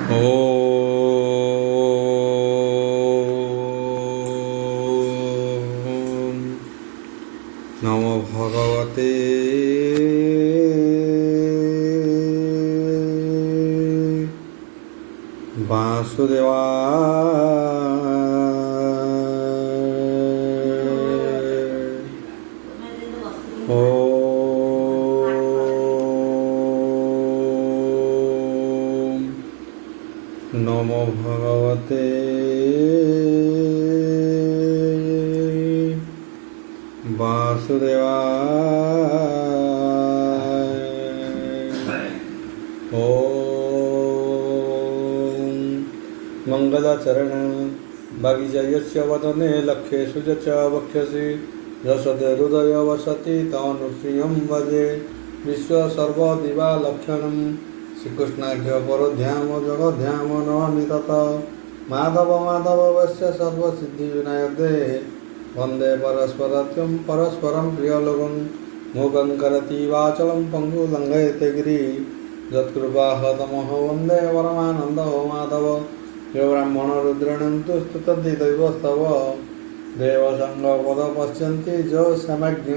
ॐ नमो भगवते वासुदेवाय। ॐ नमो भगवते वासुदेवाय। ॐ मंगलाचरण वागीजयस्य वदने लक्ष्येषु च वक्ष्यसि यशते हृदय वसति तनुश्रियं भजे विश्वसर्वदिवालक्षणं श्रीकृष्णाख्य परध्याम जगध्याम नमामि तत माधव माधव वश्य सर्वसिद्धिविनायके वन्दे परस्परत्वं परस्परं प्रियलोकं मूकं करोति वाचालं पङ्गुं लङ्घयते गिरिं यत्कृपाहतमः वन्दे परमानन्दो माधव यो ब्राह्मणरुद्रेण तु स्तुतन्ति दैवस्तव देवसङ्गपद पश्यन्ति जो समज्ञ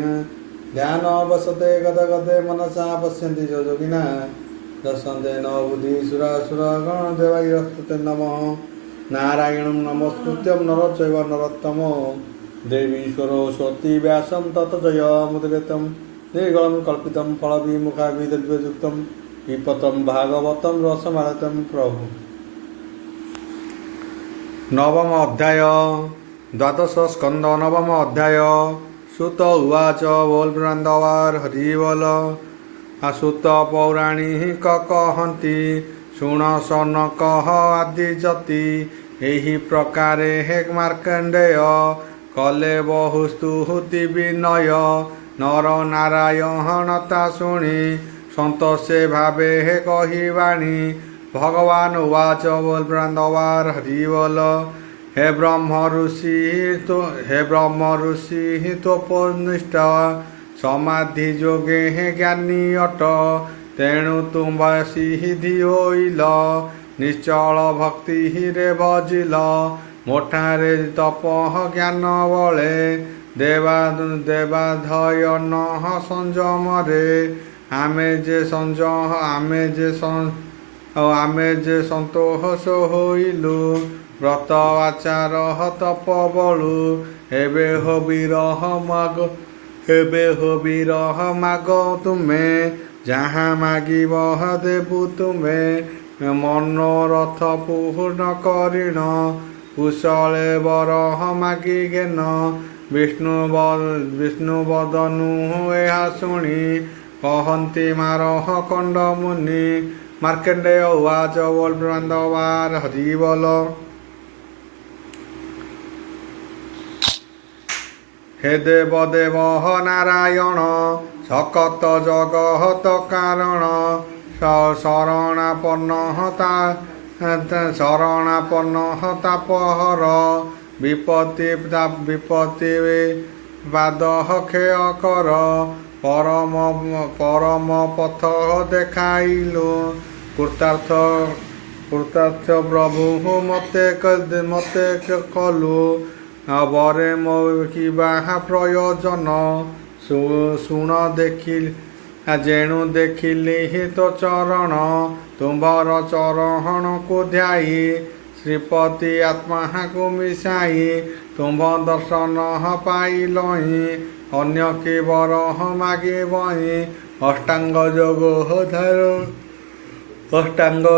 ध्यानवसते गदगदे मनसा पश्यन्ति जो योगिना दर्शन्ते न बुद्धिसुरासुरगणदेवैरस्तुते नमः नारायणं नमस्कृत्यं नरं चैव नरोत्तमो देवीश्वरो स्वती व्यासं तत जयमुदीरयं निर्गलं कल्पितं फलविमुखाभिदद्वयुक्तं विपतं भागवतं रसमालयं प्रभु। नवम अध्याय द्वादश स्कंद नवम अध्याय। सुत उवाच बोल वृंदावर हरि बोल। आसुत पौराणिक कहन्ति शुण सनक आदि जति एहि प्रकारे हे मार्कंडेय कले बहुस्तुति विनय नर नारायणता शुणी सन्तोषे भावे हे कहिवाणी भगवान उवाच बोल वृंदावर हरि बोल। हे ब्रह्म ऋषि तोपनिष्ठ समाधि जोगे हे ज्ञानी अट तेणु तुम सिद्धि होइल निश्चल भक्ति रे भजिल मोठारे तप ज्ञान बले देवाधयन संयमरे आमे जे सन्तोष होइलु व्रत आचार तप बलु एबे हो विरह माग तुमे जहाँ मागिब देबु तुमे मनोरथ पूर्ण करिण कुशले बरह मागिगेन विष्णु बदनु ଏହା ଶୁଣି कहन्ति मारह कंड मुनि मार्कंडेय उवाच बोल वृंदावर हरि बोल। हे देव देव नारायण सकत जगत कारण शरणापन्न तापहर विपत्ति बादह क्षय कर परम पथ देखाइलु कृतार्थ प्रभु मते कलु बरे मो किबा प्रयोजन शुण देखिल जेणु देखिली तो चरण तुम्भर चरण को ध्याई श्रीपति आत्मा को मिसाई तुम्भ दर्शन पाइलहि अन्य के बरह मागे बही अष्टांग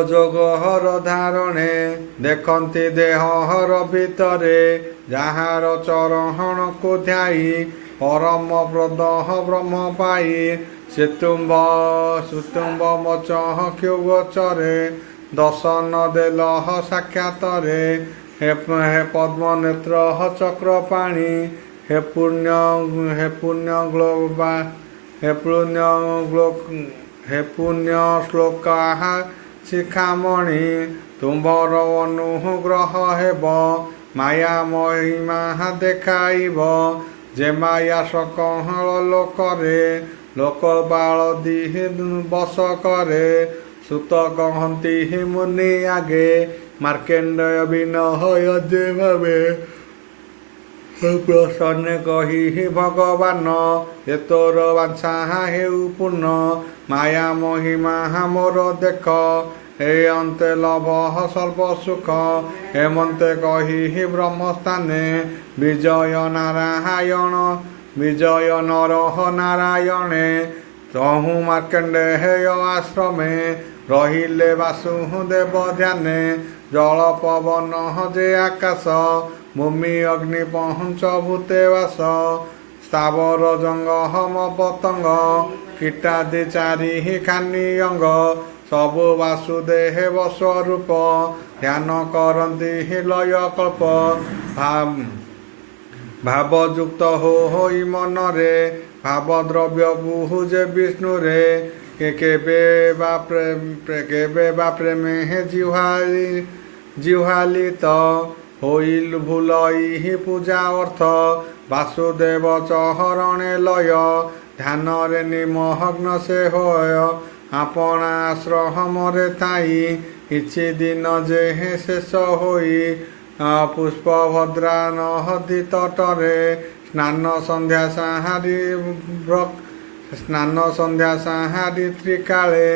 जोगहर धारणे देखन्ति देहर भितरे जाହାର चरण को ध्याई परम प्रदह ब्रह्म पाई सुतुम्ब मचह गोचरे दर्शन देलह साक्षातरे हे पद्मनेत्र चक्रपाणी हे पुण्य श्लोका शिखामणि तुम्भर अनुग्रह हेब माया महिमा देखाइब जे माया सकहल लोकरे लोक बाल दिह बस करे ସୁତ କହନ୍ତି ମୁନି ଆଗେ ମାର୍କେଣ୍ଡେୟ ବିନୟ ଯେ ଭାବେ ପ୍ରସନ୍ନେ କହି ଭଗବାନ ଏ ତୋର ବାଞ୍ଛା ହେଉ ପୂର୍ଣ୍ଣ ମାୟା ମହିମା ମୋର ଦେଖ ଏ ଅନ୍ତେ ଲଭ ସର୍ବ ସୁଖ ହେମନ୍ତେ କହି ବ୍ରହ୍ମସ୍ଥାନେ ବିଜୟ ନରହ ନାରାୟଣେ ତହୁଁ ମାର୍କଣ୍ଡେୟ ଆଶ୍ରମେ ରହିଲେ ବାସୁଦେବ ଧ୍ୟାନେ ଜଳ ପବନ ଯେ ଆକାଶ ଭୂମି ଅଗ୍ନି ପଞ୍ଚଭୂତେ ବାସ ସ୍ଥାବର ଜଙ୍ଗମ ପତଙ୍ଗ କୀଟାଦି ଚାରି ଖାନି ଅଙ୍ଗ ସବୁ ବାସୁଦେବ ସ୍ୱରୂପ ଧ୍ୟାନ କରନ୍ତି ଲୟ କଳ୍ପ ଭାବଯୁକ୍ତ ହୋଇ ମନରେ ଭାବ ଦ୍ରବ୍ୟ ବୁହୁଜେ ବିଷ୍ଣୁରେ କେବେ ବା ପ୍ରେମେ ଜିହ୍ୱାଲିତ ହୋଇଲ ଭୁଲଇ ପୂଜା ଅର୍ଥ ବାସୁଦେବ ଚହରଣେ ଲୟ ଧ୍ୟାନରେ ନିମଗ୍ନ ସେ ହୋୟ ଆପଣା ଆଶ୍ରମରେ ଥାଇ କିଛି ଦିନ ଯେ ଶେଷ ହୋଇ ପୁଷ୍ପଭଦ୍ରା ନଦୀ ତଟରେ ସ୍ନାନ ସନ୍ଧ୍ୟା ସାହାରି ତ୍ରିକାଳେ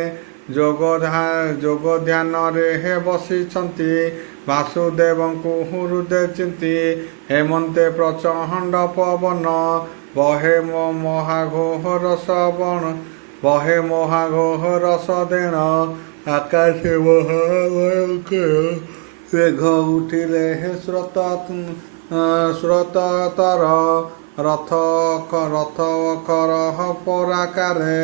ଯୋଗ ଧ୍ୟାନରେ ବସିଛନ୍ତି ବାସୁଦେବଙ୍କୁ ହୃଦୟ ଚିନ୍ତି ହେମନ୍ତେ ପ୍ରଚଣ୍ଡ ପବନ ବହେ ମହାଘୋର ସଦେଣ ଆକାଶେ ମହାଭୟଙ୍କର ମେଘ ଉଠିଲେ ସ୍ରୋତତର ରଥ ଅଖର ପରାକାରେ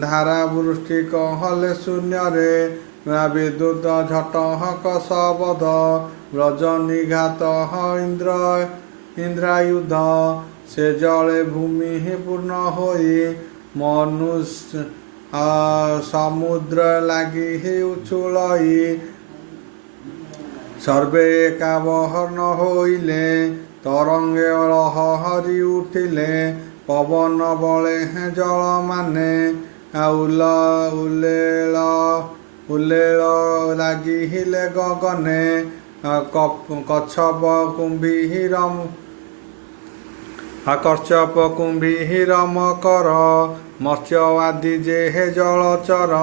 ଧାରା ବୃଷ୍ଟି କହଲେ ଶୂନ୍ୟରେ ବିଦ୍ୟୁତ ଝଟକ ଶବଦ ରଜନୀଘାତ ଇନ୍ଦ୍ରାୟୁଧ ସେ ଜଳେ ଭୂମି ପୂର୍ଣ୍ଣ ହୋଇ ସମୁଦ୍ର ଲାଗି ଉଛୁଳଇ ସର୍ବେ ଏକାବର୍ଣ୍ଣ ହୋଇଲେ ତରଙ୍ଗେ ଲହରି ଉଠିଲେ ପବନ ବଳେ ଜଳ ମାନେ ଉଲେଳ ଲାଗିଲେ ଗଗନେ କଚ୍ଛପ କୁମ୍ଭୀର ମକର ମତ୍ସ୍ୟବାଦୀ ଯେ ଜଳଚର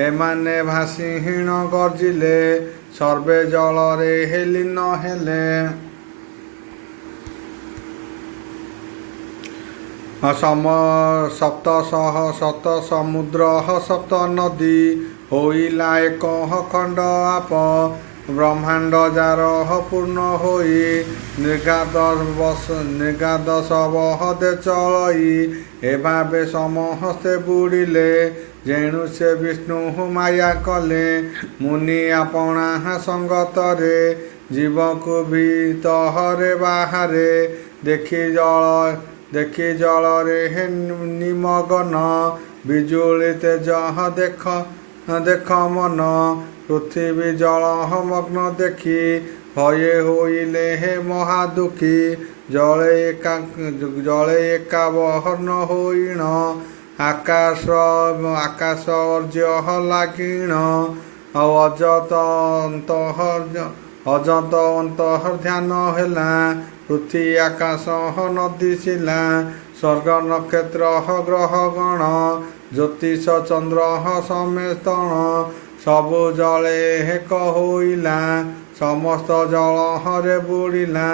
ଏମାନେ ଭାସିହୀନ ଗର୍ଜିଲେ ସର୍ବେ ଜଳରେ ଲୀନ ହେଲେ ସପ୍ତ ସମୁଦ୍ର ସପ୍ତ ନଦୀ ହୋଇଲା ଏକ ଖଣ୍ଡ ଆପ ବ୍ରହ୍ମାଣ୍ଡ ଯାର ପୂର୍ଣ୍ଣ ହୋଇ ନିର୍ଗାଦ ଶବଦେ ଚଳଇ ଏଭାବେ ସମସ୍ତେ ବୁଡ଼ିଲେ ଯେଣୁ ସେ ବିଷ୍ଣୁ ମାୟା କଲେ ମୁନି ଆପଣା ସଙ୍ଗତରେ ଜୀବକୁ ଭିତରେ ବାହାରେ ଦେଖି ଜଳରେ ନିମଗ୍ନ ବିଜୁଳି ତେଜ ଦେଖ ମନ ପୃଥିବୀ ଜଳ ମଗ୍ନ ଦେଖି ଭये ହୋଇଲେ ମହାଦୁଃଖୀ ଜଳେ ଏକାବର୍ଣ୍ଣ ହୋଇଣ ଆକାଶ ଅର୍ଯ୍ୟ ଲାଗିଣ ଅଜତ ଅନ୍ତର୍ଧ୍ୟାନ ହେଲା ପୃଥ୍ୱୀ ଆକାଶ ନଦୀ ଶିଲା ସ୍ୱର୍ଗ ନକ୍ଷତ୍ର ଗ୍ରହ ଗଣ ଜ୍ୟୋତିଷ ଚନ୍ଦ୍ର ସମେତଣ ସବୁ ଜଳେ ଏକ ହୋଇଲା ସମସ୍ତ ଜଳରେ ବୁଡ଼ିଲା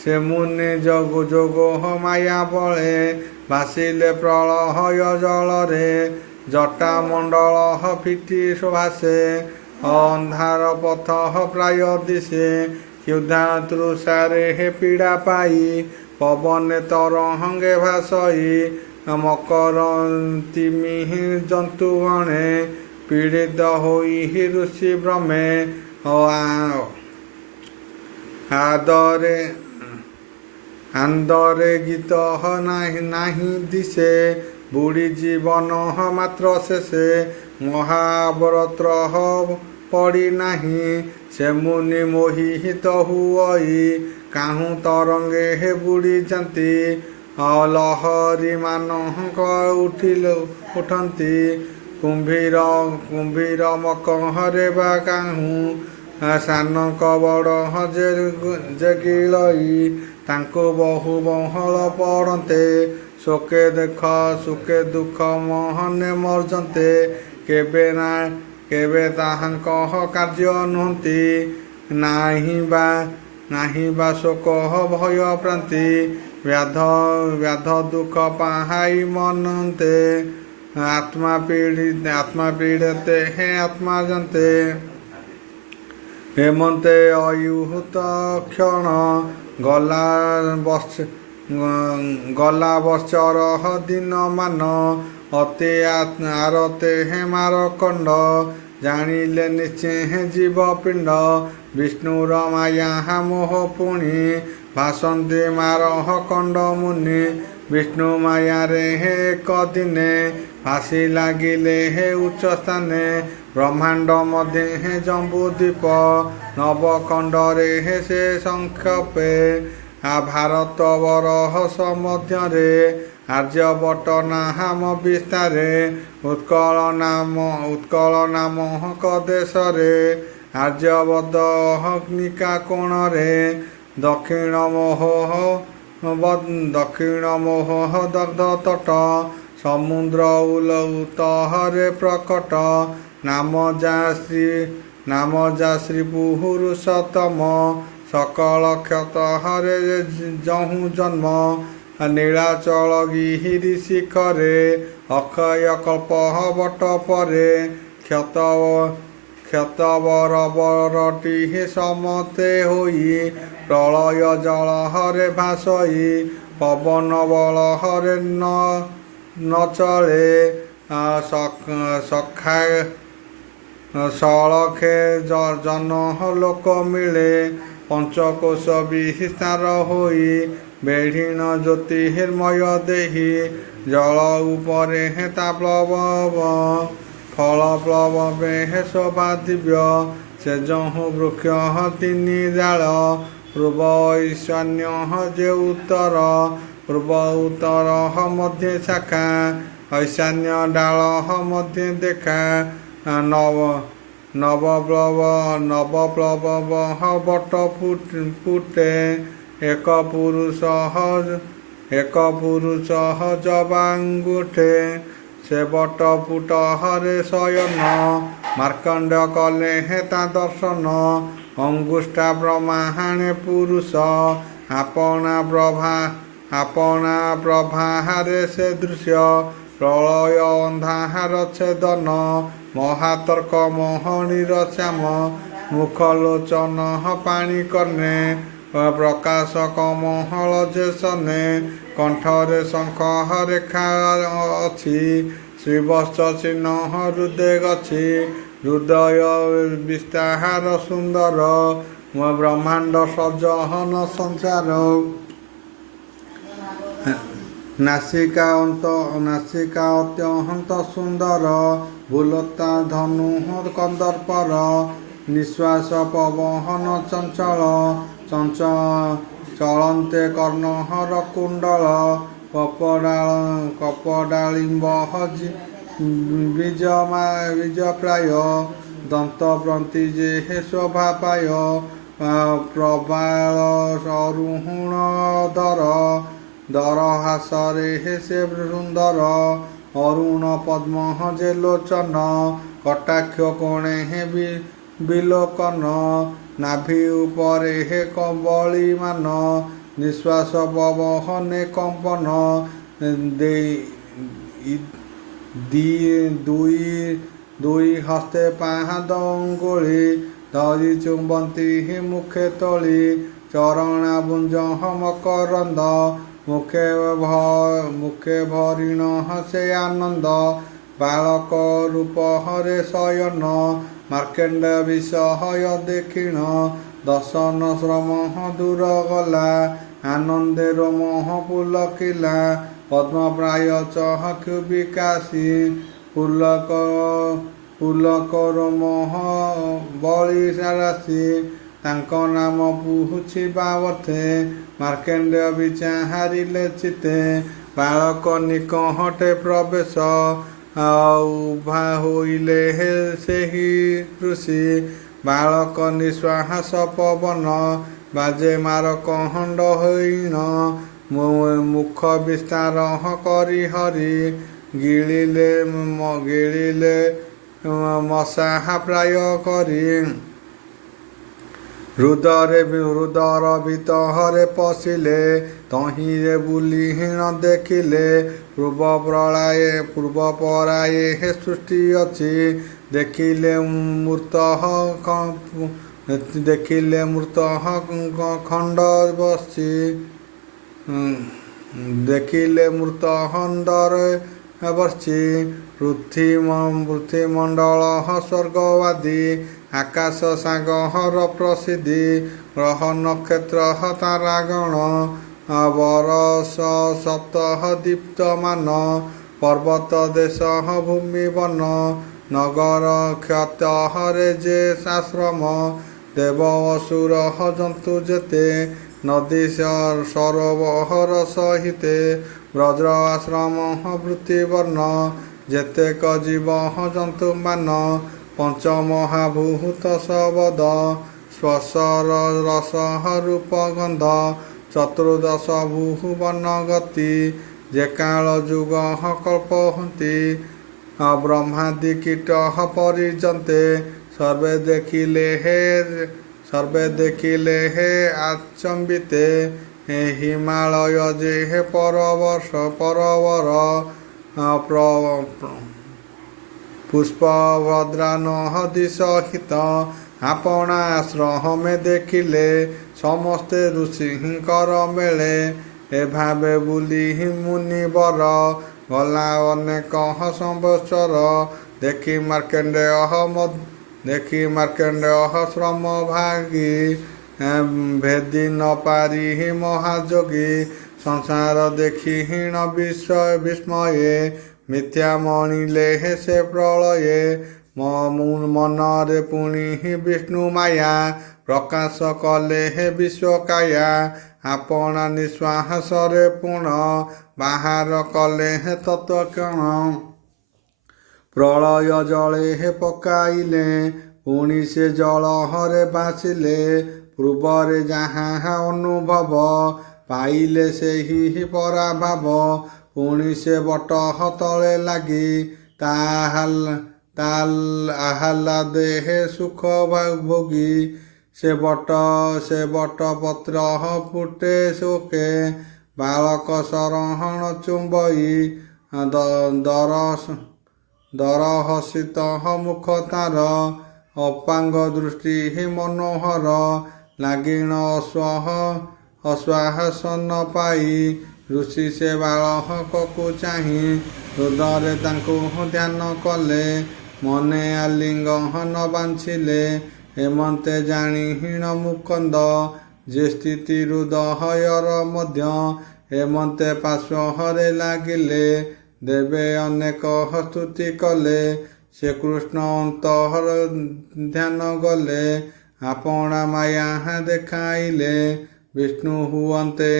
ସେ ମୁନି ଯୋଗ ମାୟା ବଳେ ଭାସିଲେ ପ୍ରଳୟ ଜଳରେ ଜଟା ମଣ୍ଡଳ ଫିଟି ଭାସେ ଅନ୍ଧାର ପଥ ପ୍ରାୟ ଦିଶେ କ୍ଷୁଧା ତୃଷାରେ ପୀଡ଼ା ପାଇ ପବନେ ତରଙ୍ଗେ ଭାସଇ ମକରନ୍ତିମି ଜନ୍ତୁଗଣେ ପୀଡ଼ିତ ହୋଇ ଋଷି ଭ୍ରମେ ଆନ୍ଦରେ ଗୀତ ନାହିଁ ଦିଶେ ବୁଢ଼ୀ ଜୀବନ ମାତ୍ର ଶେଷେ ମହାବ୍ରତ ପଡ଼ି ନାହିଁ ସେ ମୁନି ମୋହିତ ହୁଅଇ କାହୁଁ ତରଙ୍ଗେ ବୁଡ଼ି ଯାନ୍ତି ଲହରୀ ମାନଙ୍କ ଉଠନ୍ତି କୁମ୍ଭୀର ମକହରେ ବା କାହୁଁ ସାନକ ବଡ଼ ଯେ ଗିଳଇ ତାଙ୍କୁ ବହୁ ବହଳ ପଡ଼ନ୍ତେ ଶୋକେ ଦୁଃଖ ମହନେ ମର୍ଜନ୍ତେ କେବେ ତାହାଙ୍କ କାର୍ଯ୍ୟ ନୁହନ୍ତି ନାହିଁ ବା ଶୋକ ଭୟ ପ୍ରାନ୍ତି ବ୍ୟାଧ ଦୁଃଖ ପାହାଇ ମନନ୍ତେ ଆତ୍ମା ପୀଡ଼ତେ ହେ ଆତ୍ମା ଜନ୍ତେ ହେମନ୍ତେ ଅୟୁତ କ୍ଷଣ ଗଲା ବତ୍ସର ଦିନ ମାନ ଅତେ ଆରତେ ହେ ମାରକଣ୍ଡ ଜାଣିଲେ ନିଶ୍ଚେ ଜୀବ ପିଣ୍ଡ ବିଷ୍ଣୁର ମାୟା ମୋହ ପୁଣି ଭାସନ୍ତି ମାରହ କଣ୍ଡ ମୁନି ବିଷ୍ଣୁ ମାୟାରେ ହେ ଏକ ଦିନେ ଭାସି ଲାଗିଲେ ହେ ଉଚ୍ଚ ସ୍ଥାନେ ବ୍ରହ୍ମାଣ୍ଡ ମଧ୍ୟ ହେ ଜମ୍ବୁଦ୍ୱୀପ ନବଖଣ୍ଡରେ ହେ ସେ ସଂକ୍ଷେପେ ଭାରତ ବରହସ ମଧ୍ୟରେ ଆର୍ଯ୍ୟବଟ ନାମ ବିସ୍ତାରେ ଉତ୍କଳ ନାମକ ଦେଶରେ ଆର୍ଯ୍ୟବଦ ଅଗ୍ନିକା କୋଣରେ ଦକ୍ଷିଣ ମୋହ ଦଗ୍ଧ ତଟ ସମୁଦ୍ର ଉତ୍ତରରେ ପ୍ରକଟ ନାମ ଯା ଶ୍ରୀ ପୁରୁଷୋତ୍ତମ ସକଳ କ୍ଷତ ହରେ ଯହୁଁ ଜନ୍ମ ନୀଳାଚଳ ଗିରି ଶିଖରେ ଅକ୍ଷୟ କଳ୍ପ ବଟ ପରେ କ୍ଷତ ବରଟି ସମତେ ହୋଇ ପ୍ରଳୟ ଜଳ ହରେ ଭାସଇ ପବନ ବଳ ହରେ ନ ଚଳେ ସଳଖେ ଜନ ଲୋକ ମିଳେ ପଞ୍ଚକୋଶ ବିସ୍ତାର ହୋଇ ବେଢ଼ିଣ ଜ୍ୟୋତିର୍ମୟ ଦେହି ଜଳ ଉପରେ ହେତା ପ୍ଳବ ଫଳ ପ୍ଳବେ ହେ ଶୋଭା ଦିବ୍ୟ ସେ ଯହୁଁ ବୃକ୍ଷ ତିନି ଡାଳ ପୂର୍ବ ଈଶାନ୍ୟ ଯେ ପୂର୍ବ ଉତ୍ତର ମଧ୍ୟ ଶାଖା ଈଶାନ୍ୟ ଡାଳ ମଧ୍ୟ ଦେଖା ନବପ୍ଳବ ବଟ ଫୁଟେ ଏକ ପୁରୁଷ ଜବାଙ୍ଗୁଠେ ସେ ବଟ ଫୁଟ ହରେ ଶୟନ ମାର୍କଣ୍ଡ କଲେ ହେତା ଦର୍ଶନ ଅଙ୍ଗୁଷ୍ଠା ବ୍ରହ୍ମାଣେ ପୁରୁଷ ଆପଣା ପ୍ରଭାହାରେ ସେ ଦୃଶ୍ୟ ପ୍ରଳୟ ଅନ୍ଧାର ଛେଦନ ମହାତର୍କ ମୋହନୀର ଶ୍ୟାମ ମୁଖଲୋଚନ ପାଣି କର୍ଣ୍ଣେ ପ୍ରକାଶ କମହଳ ଯେସନେ କଣ୍ଠରେ ଶଙ୍ଖ ରେଖା ଅଛି ଶ୍ରୀବତ୍ସ ଚିହ୍ନ ହୃଦୟ ଗଛି ହୃଦୟ ବିସ୍ତାର ସୁନ୍ଦର ବ୍ରହ୍ମାଣ୍ଡ ସଜହନ ସଂସାର ନାସିକା ଅତ୍ୟନ୍ତ ସୁନ୍ଦର ଭୁଲତା ଧନୁ କନ୍ଦର୍ପର ନିଶ୍ୱାସ ପବନ ଚଞ୍ଚଳ ଚଳନ୍ତେ କର୍ଣ୍ଣହର କୁଣ୍ଡଳ କପଡାଳିମ୍ବ ବୀଜ ପ୍ରାୟ ଦନ୍ତପ୍ରନ୍ତି ଯେ ହେ ଶୋଭା ପାୟ ପ୍ରବାଳ ଅରୁହୁଣ ଦରହାସରେ ହେ ସେ ସୁନ୍ଦର ଅରୁଣ ପଦ୍ମ ଯେ ଲୋଚନ କଟାକ୍ଷ କୋଣେ ହେ ବିଲୋକନ ନାଭି ଉପରେ ହେ କବଳିମାନ ନିଶ୍ୱାସ ପବନେ କମ୍ପନ ଦୁଇ ହସ୍ତେ ପାହାଦ ଅଙ୍ଗୁଳି ଧରି ଚୁମ୍ବନ୍ତି ହି ମୁଖେ ତୋଳି ଚରଣାଭୁଞ୍ଜ ମକରନ୍ଦ ମୁଖେ ଭରିଣ ହସେ ଆନନ୍ଦ ବାଳକ ରୂପ ହରେ ଶୟନ ମାର୍କେଣ୍ଡ ବିଷୟ ଦେଖିଣ ଦଶନ ଶ୍ରମ ଦୂର ଗଲା ଆନନ୍ଦେ ରୋମହ ପୁଲକିଲା ପଦ୍ମପ୍ରାୟ ଚକ୍ଷୁ ବିକାଶୀ ପୁଲକ ରୋମହ ବଳି ରାଶି ତାଙ୍କ ନାମ ପୁହୁଛିବା ଅର୍ଥେ ମାର୍କେଣ୍ଡ ବିଚାହାରିଲେ ଚିତେ ବାଳକ ନିକହଟେ ପ୍ରବେଶ ଉଭା ହୋଇଲେ ସେହି ଋଷି ବାଳକ ନିଶ୍ୱାସ ପବନ ବାଜେ ମାର କହଣ୍ଡ ହଇଣ ମୁଖ ବିସ୍ତାର କରି ହରି ଗିଳିଲେ ମଶାହା ପ୍ରାୟ କରି ହୃଦର ଭିତରେ ପଶିଲେ ତହିଁରେ ବୁଲି ହୀନ ଦେଖିଲେ ପୂର୍ବ ପରାଏ ସୃଷ୍ଟି ଅଛି ଦେଖିଲେ ମୃତ ଖଣ୍ଡ ବସି ଦେଖିଲେ ମୃତ ଖଣ୍ଡରେ ବସି ପୃଥ୍ୱୀମଣ୍ଡଳ ସ୍ୱର୍ଗବାଦୀ ଆକାଶ ସାଗର ପ୍ରସିଦ୍ଧି ଗ୍ରହ ନକ୍ଷତ୍ର ତାରାଗଣ ବରଷ ସପ୍ତହ ଦୀପ୍ତମାନ ପର୍ବତ ଦେଶ ଭୂମି ବନ ନଗର କ୍ଷତରେ ଯେ ଆଶ୍ରମ ଦେବ ଅସୁର ଜନ୍ତୁ ଯେତେ ନଦୀ ସରୋବର ସହିତେ ବ୍ରଜ ଆଶ୍ରମ ବୃତ୍ତିବର୍ଣ୍ଣ ଯେତେକ ଜୀବ ଜନ୍ତୁମାନ ପଞ୍ଚମହାଭୂତ ଶବଦ ସ୍ପର୍ଶ ରସ ରୂପ ଗନ୍ଧ ଚତୁର୍ଦଶ ଭୁବନ ଗତି ଯେ କାଳ ଯୁଗ କଳ୍ପ ହନ୍ତି ବ୍ରହ୍ମାଦି କୀଟ ପରିଜନ୍ତେ ସର୍ବେ ଦେଖିଲେ ହେ ଆଚମ୍ବିତେ ହିମାଳୟ ଯେ ପରବର ପୁଷ୍ପଭଦ୍ରାନ ଦିଶହିତ ଆପଣା ଆଶ୍ରମେ ଦେଖିଲେ ସମସ୍ତେ ଋଷିଙ୍କର ମେଳେ ଏଭାବେ ବୁଲି ମୁନିବର ଗଲା ଅନେକ ସମ୍ବତ୍ସର ଦେଖି ମାର୍କଣ୍ଡେୟ ଶ୍ରମ ଭାଗୀ ଭେଦି ନ ପାରି ମହାଯୋଗୀ ସଂସାର ଦେଖି ହୀନ ବିସ୍ମୟେ ମିଥ୍ୟା ମଣିଲେ ସେ ପ୍ରଳୟେ ମନରେ ପୁଣି ବିଷ୍ଣୁ ମାୟା ପ୍ରକାଶ କଲେ ବିଶ୍ୱକାୟା ଆପଣା ନିଶ୍ୱାସରେ ପୁଣ ବାହାର କଲେ ତତ୍ତ୍ୱଜ୍ଞାନ ପ୍ରଳୟ ଜଳେ ପକାଇଲେ ପୁଣି ସେ ଜଳହରେ ଭାସିଲେ ପୂର୍ବରେ ଯାହା ଅନୁଭବ ପାଇଲେ ସେହି ପରାଭାବ ପୁଣି ସେ ବଟ ତଳେ ଲାଗି ଆହ୍ଲାଦେ ସୁଖ ଭୋଗୀ ସେ ବଟ ପତ୍ର ଫୁଟେ ଶୋକେ ବାଳକ ସରହଣ ଚୁମ୍ବଇ ଦରହସିତ ମୁଖ ତାର ଅପାଙ୍ଗ ଦୃଷ୍ଟି ମନୋହର ଲାଗିଣ ଅଶ୍ୱାସନ ପାଇ ଋଷି ସେ ବାଳକକୁ ଚାହିଁ ହୃଦୟରେ ତାଙ୍କୁ ଧ୍ୟାନ କଲେ ମନେ ଆଲିଙ୍ଗନ ବାଞ୍ଛିଲେ ହେମନ୍ତେ ଜାଣି ହୀନ ମୁକୁନ୍ଦ ଯେ ସ୍ଥିତି ହୃଦୟର ମଧ୍ୟ ହେମନ୍ତେ ପାର୍ଶ୍ୱରେ ଲାଗିଲେ ଦେବେ ଅନେକ ସ୍ତୁତି କଲେ ସେ କୃଷ୍ଣ ଅନ୍ତର ଧ୍ୟାନ ଗଲେ ଆପଣା ମାୟା ଦେଖାଇଲେ ବିଷ୍ଣୁ ହୁଅନ୍ତେ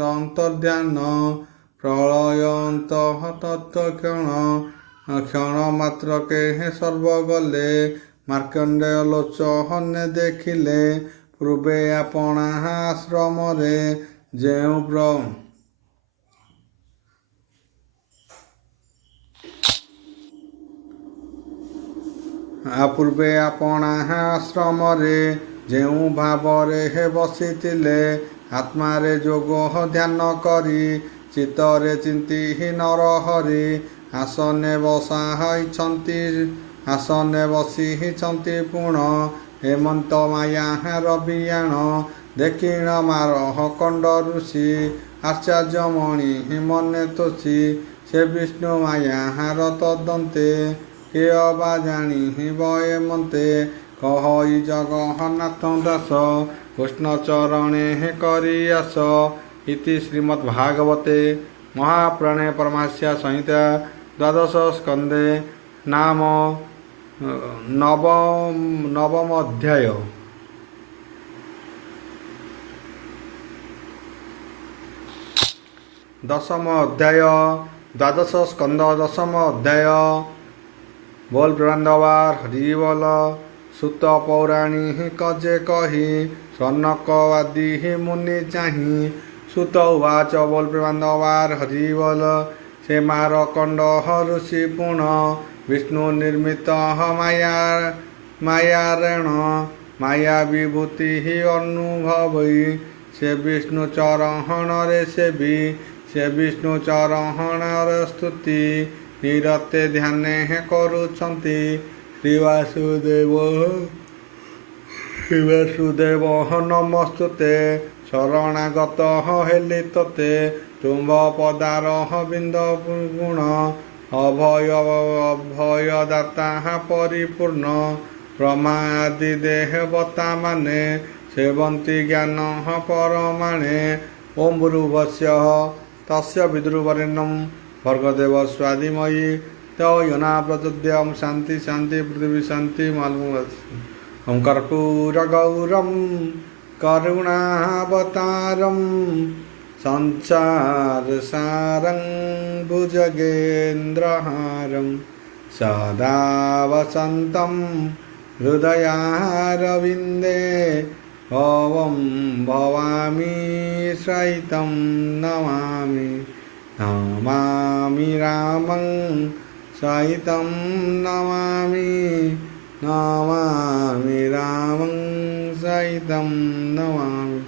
ଅନ୍ତର୍ଧ୍ୟାନ ପ୍ରଳୟ ଅନ୍ତଃ ତତ୍ତ୍ୱ କ୍ଷଣ ମାତ୍ରକେ ସର୍ବଗଲେ ମାର୍କଣ୍ଡେୟ ଲୋଚନେ ଦେଖିଲେ ପୂର୍ବେ ଆପଣା ଆଶ୍ରମରେ ଯେଉଁ ଭାବରେ ବସିଥିଲେ ଆତ୍ମାରେ ଯୋଗ ଧ୍ୟାନ କରି ଚିତ୍ତରେ ଚିନ୍ତି ନରହରି ଆସନେ ବସିଛନ୍ତି ପୁଣ ହେମନ୍ତ ମାୟାର ବିୟାଣ ଦେଖିଣ ମାରହ କଣ୍ଡ ଋଷି ଆଶ୍ଚର୍ଯ୍ୟମଣି ମନେ ତୋଷି ସେ ବିଷ୍ଣୁ ମାୟାର ତଦନ୍ତେ କିଏ ଅବା ଜାଣିବ ଏମନ୍ତେ କହଇ ଜଗନ୍ନାଥ ଦାସ କୃଷ୍ଣଚରଣେ କରି ଆସ ଇତି ଶ୍ରୀମଦ୍ଭାଗବତେ ମହାପୁରାଣେ ପରମହଂସ ସଂହିତା ଦ୍ୱାଦଶ ସ୍କନ୍ଧେ ନାମ ନବମ ଅଧ୍ୟାୟ। ଦଶମ ଅଧ୍ୟାୟ দ্বাদশ স্কন্ধ দশম অধ্যায়। बोल ब्रह्मांडवार हरि बोल। सुत पौराणिक जे कही सनक आदि मुनि चाही। सुत उवाच बोल ब्रह्मांडवार हरि बोल। से मारकंड ऋषि पुण विष्णु निर्मित मायारेण माया विभूति अनुभवी। से विष्णु चरण रे सेवी से विष्णु चरण स्तुति निरते ध्याने करुछन्ति। श्रीवासुदेव नमस्तुते शरणागत हेली तते। तुम्भ पदार बिंद गुण अभयदाता परिपूर्ण। ब्रह्मादि देवता माने सेवन्ति ज्ञान परमाणे। ओम भूर्भुवस्सु तस्य विदुर्वरेण्यं भर्गदेव स्वादिमयी तो योना प्रचोदयाम। शांति शांति पृथ्वी शांति मालूम। हम कर्पूरगौरम करुणावतारम संसारसारं भुजगेन्द्रहारं सदा वसन्तं हृदयारविन्दे। भवं भवामि सहितं नमामि नमामि रामं सहितं नमामि नमामि रामं सहितं नमामि।